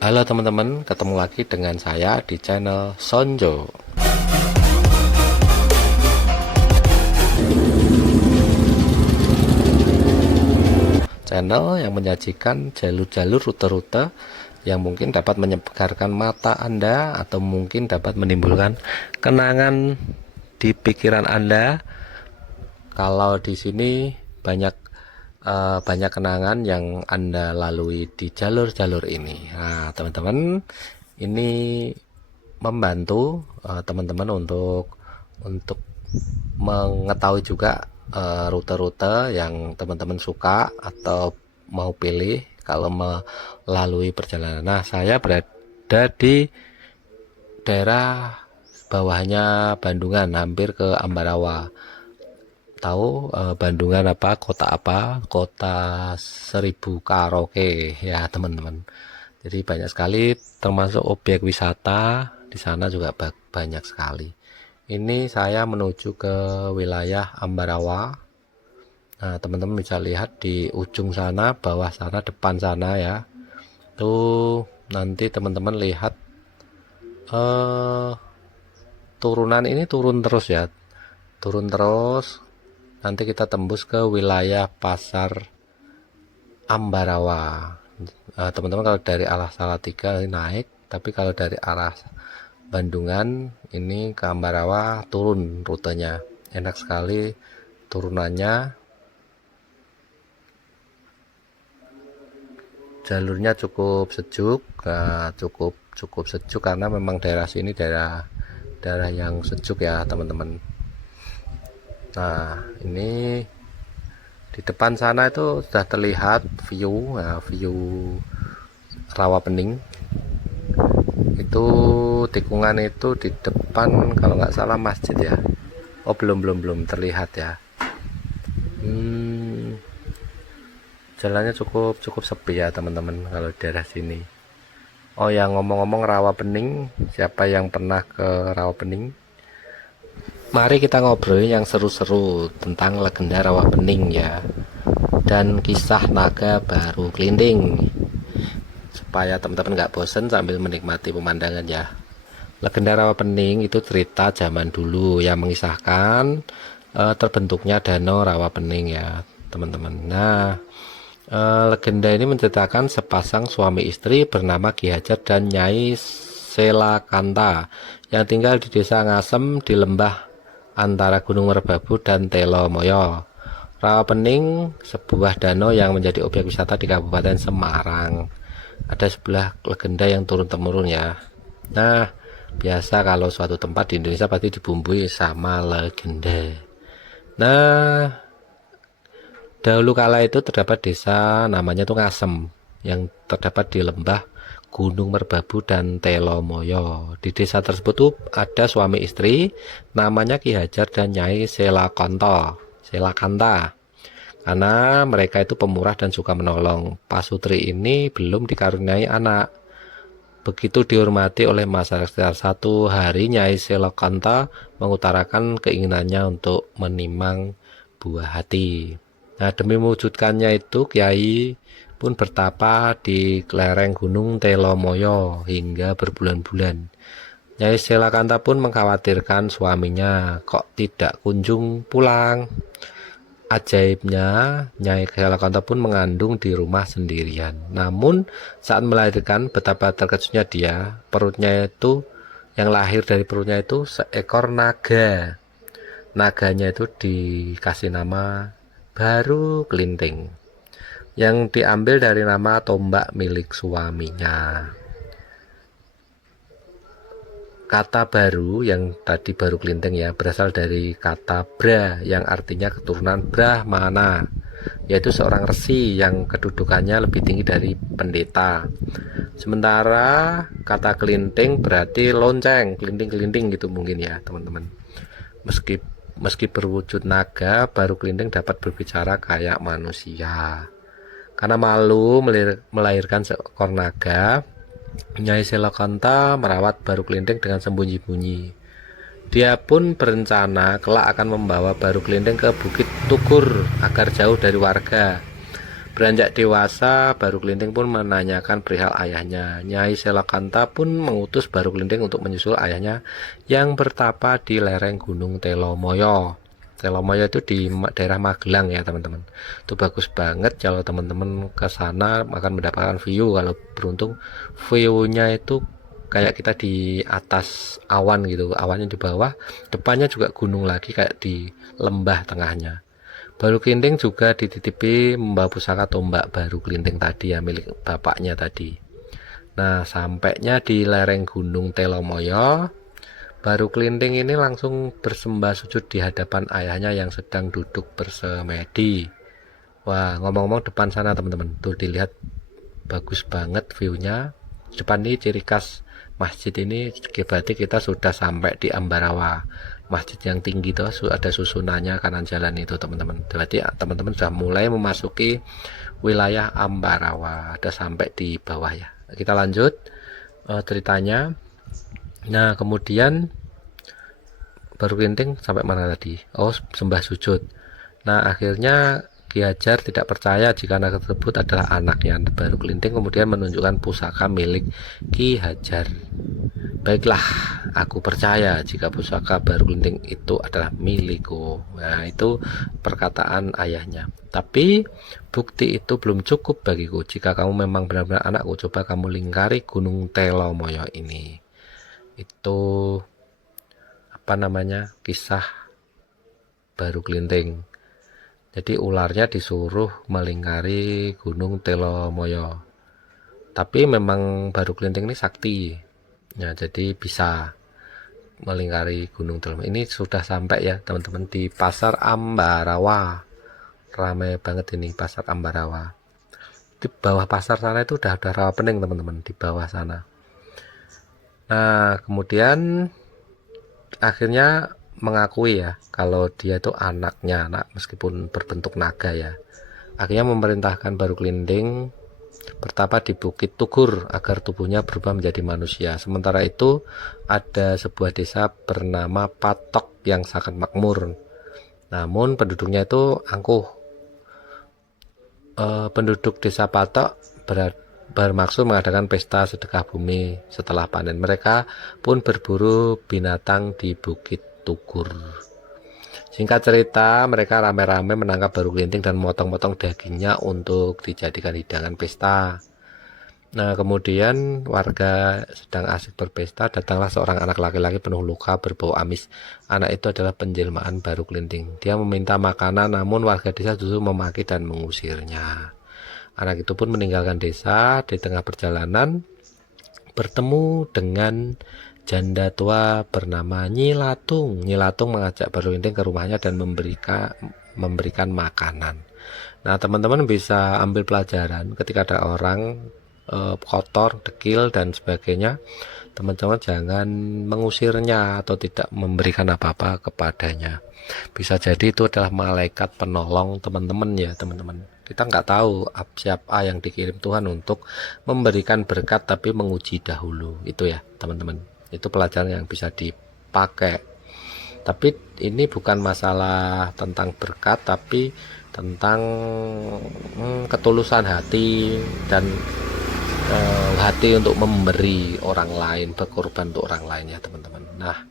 Halo teman-teman, ketemu lagi dengan saya di channel Sonjo. Channel yang menyajikan jalur-jalur rute-rute yang mungkin dapat menyegarkan mata Anda atau mungkin dapat menimbulkan kenangan di pikiran Anda. Kalau di sini banyak kenangan yang Anda lalui di jalur-jalur ini. Nah, teman-teman, ini membantu teman-teman untuk mengetahui juga rute-rute yang teman-teman suka atau mau pilih kalau melalui perjalanan. Nah, saya berada di daerah bawahnya Bandungan, hampir ke Ambarawa. Tahu Bandungan apa? Kota apa? Kota Seribu Karaoke ya, teman-teman. Jadi banyak sekali termasuk objek wisata di sana juga banyak sekali. Ini saya menuju ke wilayah Ambarawa. Nah, teman-teman bisa lihat di ujung sana, bawah sana, depan sana ya. Tuh nanti teman-teman lihat turunan ini turun terus ya. Turun terus. Nanti kita tembus ke wilayah Pasar Ambarawa. Teman-teman kalau dari arah Salatiga naik, tapi kalau dari arah Bandungan ini ke Ambarawa turun rutenya. Enak sekali turunannya. Jalurnya cukup sejuk, cukup sejuk karena memang daerah sini daerah yang sejuk ya, teman-teman. Nah, ini di depan sana itu sudah terlihat view rawa pening. Itu tikungan itu di depan kalau nggak salah masjid ya. Oh, belum terlihat ya. Jalannya cukup sepi ya, teman-teman, kalau daerah sini. Oh, yang ngomong-ngomong rawa pening, siapa yang pernah ke rawa pening? Mari kita ngobrol yang seru-seru tentang legenda rawa pening ya, dan kisah naga baru kelinding, supaya teman-teman nggak bosen sambil menikmati pemandangan ya. Legenda rawa pening itu cerita zaman dulu yang mengisahkan terbentuknya danau rawa pening ya, teman-teman. Nah, legenda ini menceritakan sepasang suami istri bernama Ki Hajar dan Nyai Selakanta yang tinggal di desa Ngasem di lembah antara Gunung Merbabu dan Telomoyo. Rawa Pening, sebuah danau yang menjadi objek wisata di Kabupaten Semarang. Ada sebuah legenda yang turun-temurun ya. Nah, biasa kalau suatu tempat di Indonesia pasti dibumbui sama legenda. Nah, dahulu kala itu terdapat desa namanya tuh Ngasem yang terdapat di lembah Gunung Merbabu dan Telomoyo. Di desa tersebut tuh ada suami istri namanya Ki Hajar dan Nyai Selakanta. Karena mereka itu pemurah dan suka menolong. Pasutri ini belum dikaruniai anak. Begitu dihormati oleh masyarakat sekitar. Satu hari Nyai Selakanta mengutarakan keinginannya untuk menimang buah hati. Nah, demi mewujudkannya itu Kiai pun bertapa di lereng Gunung Telomoyo hingga berbulan-bulan. Nyai Selakanta pun mengkhawatirkan suaminya kok tidak kunjung pulang. Ajaibnya, Nyai Selakanta pun mengandung di rumah sendirian. Namun saat melahirkan, betapa terkejutnya dia. Perutnya itu, yang lahir dari perutnya itu seekor naga. Naganya itu dikasih nama Baru Kelinting, yang diambil dari nama tombak milik suaminya. Kata baru yang tadi Baru Kelinting ya berasal dari kata Bra yang artinya keturunan Brahmana, yaitu seorang resi yang kedudukannya lebih tinggi dari pendeta. Sementara kata kelinting berarti lonceng, kelinting-kelinting gitu mungkin ya, teman-teman. Meski berwujud naga, Baru Kelinting dapat berbicara kayak manusia. Karena malu melahirkan seekor naga, Nyai Selakanta merawat Baru Kelinting dengan sembunyi-bunyi. Dia pun berencana kelak akan membawa Baru Kelinting ke Bukit Tukur agar jauh dari warga. Beranjak dewasa, Baru Kelinting pun menanyakan perihal ayahnya. Nyai Selakanta pun mengutus Baru Kelinting untuk menyusul ayahnya yang bertapa di lereng Gunung Telomoyo. Telomoyo itu di daerah Magelang ya teman-teman. Itu bagus banget kalau teman-teman ke sana akan mendapatkan view. Kalau beruntung view-nya itu kayak kita di atas awan gitu, awannya di bawah, depannya juga gunung lagi kayak di lembah tengahnya. Baru Kelinting juga dititipi membawa pusaka tombak Baru Kelinting tadi ya, milik bapaknya tadi. Nah, sampainya di lereng Gunung Telomoyo, Baru Kelinting ini langsung bersembah sujud di hadapan ayahnya yang sedang duduk bersemedi. Wah, ngomong-ngomong depan sana teman-teman, tuh dilihat bagus banget view-nya. Depan ini ciri khas masjid ini, berarti kita sudah sampai di Ambarawa. Masjid yang tinggi tuh ada susunannya kanan jalan itu teman-teman. Berarti teman-teman sudah mulai memasuki wilayah Ambarawa. Ada sampai di bawah ya. Kita lanjut ceritanya. Nah, kemudian Baru Kelinting sampai mana tadi? Oh, sembah sujud. Nah, akhirnya Ki Hajar tidak percaya jika anak tersebut adalah anaknya. Baru Kelinting kemudian menunjukkan pusaka milik Ki Hajar. Baiklah, aku percaya jika pusaka Baru Kelinting itu adalah milikku. Nah, itu perkataan ayahnya. Tapi bukti itu belum cukup bagiku. Jika kamu memang benar-benar anakku, coba kamu lingkari Gunung Telomoyo ini. Itu apa namanya, kisah Baru Kelinting. Jadi ularnya disuruh melingkari Gunung Telomoyo. Tapi memang Baru Kelinting ini sakti. Ya, jadi bisa melingkari Gunung Telomoyo. Ini sudah sampai ya teman-teman di Pasar Ambarawa. Ramai banget ini Pasar Ambarawa. Di bawah pasar sana itu udah rawa pening teman-teman, di bawah sana. Nah, kemudian akhirnya mengakui ya kalau dia itu anaknya, meskipun berbentuk naga ya. Akhirnya memerintahkan Baru Kelinting bertapa di Bukit Tugur agar tubuhnya berubah menjadi manusia. Sementara itu ada sebuah desa bernama Patok yang sangat makmur. Namun penduduknya itu angkuh. Penduduk desa Patok bermaksud mengadakan pesta sedekah bumi setelah panen. Mereka pun berburu binatang di Bukit Tugur. Singkat cerita, mereka rame-rame menangkap Baru Kelinting dan memotong-potong dagingnya untuk dijadikan hidangan pesta. Nah, kemudian warga sedang asik berpesta, datanglah seorang anak laki-laki penuh luka berbau amis. Anak itu adalah penjelmaan Baru Kelinting. Dia meminta makanan, namun warga desa justru memaki dan mengusirnya. Anak itu pun meninggalkan desa. Di tengah perjalanan bertemu dengan janda tua bernama Nyi Latung. Nyi Latung mengajak Baru Kelinting ke rumahnya dan memberikan makanan. Nah, teman-teman bisa ambil pelajaran ketika ada orang kotor, dekil dan sebagainya, teman-teman jangan mengusirnya atau tidak memberikan apa-apa kepadanya. Bisa jadi itu adalah malaikat penolong teman-teman ya teman-teman. Kita nggak tahu siapa yang dikirim Tuhan untuk memberikan berkat, tapi menguji dahulu. Itu ya teman-teman, itu pelajaran yang bisa dipakai. Tapi ini bukan masalah tentang berkat, tapi tentang ketulusan hati dan hati untuk memberi orang lain, berkorban untuk orang lain ya teman-teman. Nah,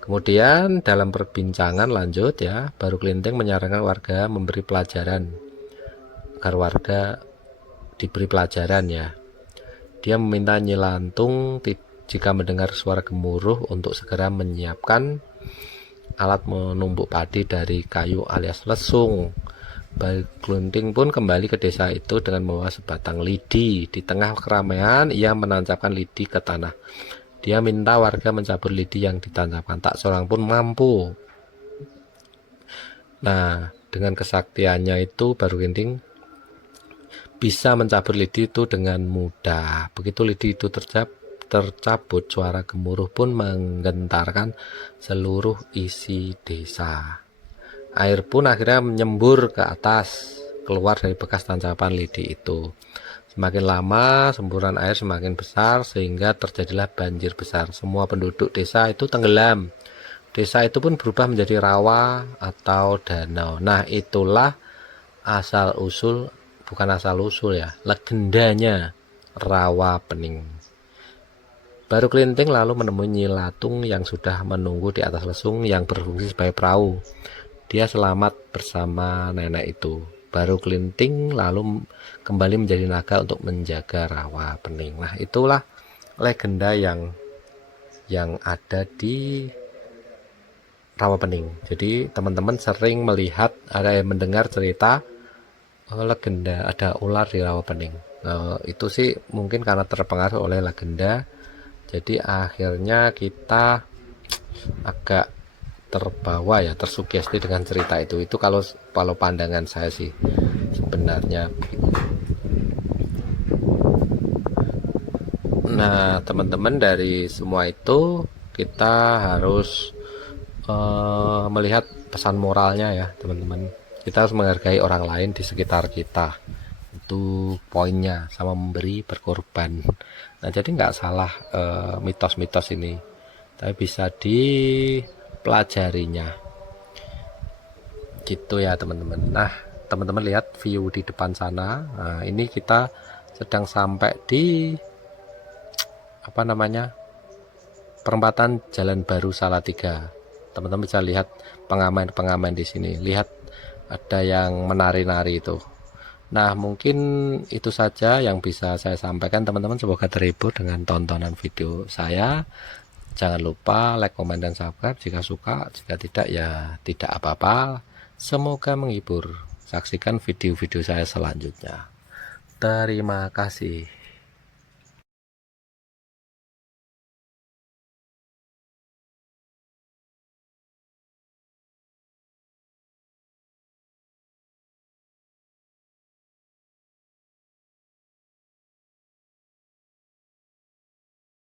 kemudian dalam perbincangan lanjut ya, Baru Kelinting menyarankan warga memberi pelajaran agar warga diberi pelajaran ya. Dia meminta Nyi Latung jika mendengar suara gemuruh untuk segera menyiapkan alat menumbuk padi dari kayu alias lesung. Baru Kelinting pun kembali ke desa itu dengan membawa sebatang lidi. Di tengah keramaian, ia menancapkan lidi ke tanah. Dia minta warga mencabut lidi yang ditancapkan. Tak seorang pun mampu. Nah, dengan kesaktiannya itu Baru Kelinting bisa mencabut lidi itu dengan mudah. Begitu lidi itu tercabut, suara gemuruh pun menggentarkan seluruh isi desa. Air pun akhirnya menyembur ke atas, keluar dari bekas tancapan lidi itu. Semakin lama semburan air semakin besar sehingga terjadilah banjir besar. Semua penduduk desa itu tenggelam. Desa itu pun berubah menjadi rawa atau danau. Nah, itulah asal usul bukan asal usul ya, legendanya rawa pening. Baru kelinting lalu menemui Nyi Latung yang sudah menunggu di atas lesung yang berfungsi sebagai perahu. Dia selamat bersama nenek itu. Baru kelinting lalu kembali menjadi naga untuk menjaga rawa pening. Nah, itulah legenda yang ada di rawa pening. Jadi teman-teman sering melihat, ada yang mendengar cerita legenda ada ular di rawa pening. Itu sih mungkin karena terpengaruh oleh legenda, jadi akhirnya kita agak terbawa ya, tersugesti dengan cerita itu kalau pandangan saya sih sebenarnya. Nah, teman-teman, dari semua itu kita harus melihat pesan moralnya ya, teman-teman. Kita harus menghargai orang lain di sekitar kita, itu poinnya, sama memberi berkorban. Nah, jadi nggak salah mitos-mitos ini, tapi bisa dipelajarinya gitu ya, teman-teman. Nah, teman-teman lihat view di depan sana. Nah, ini kita sedang sampai di apa namanya, perempatan Jalan Baru Salatiga. Teman-teman bisa lihat pengamen-pengamen di sini. Lihat ada yang menari-nari itu. Nah, mungkin itu saja yang bisa saya sampaikan, teman-teman. Semoga terhibur dengan tontonan video saya. Jangan lupa like, komen, dan subscribe jika suka. Jika tidak ya tidak apa-apa. Semoga menghibur. Saksikan video-video saya selanjutnya. Terima kasih.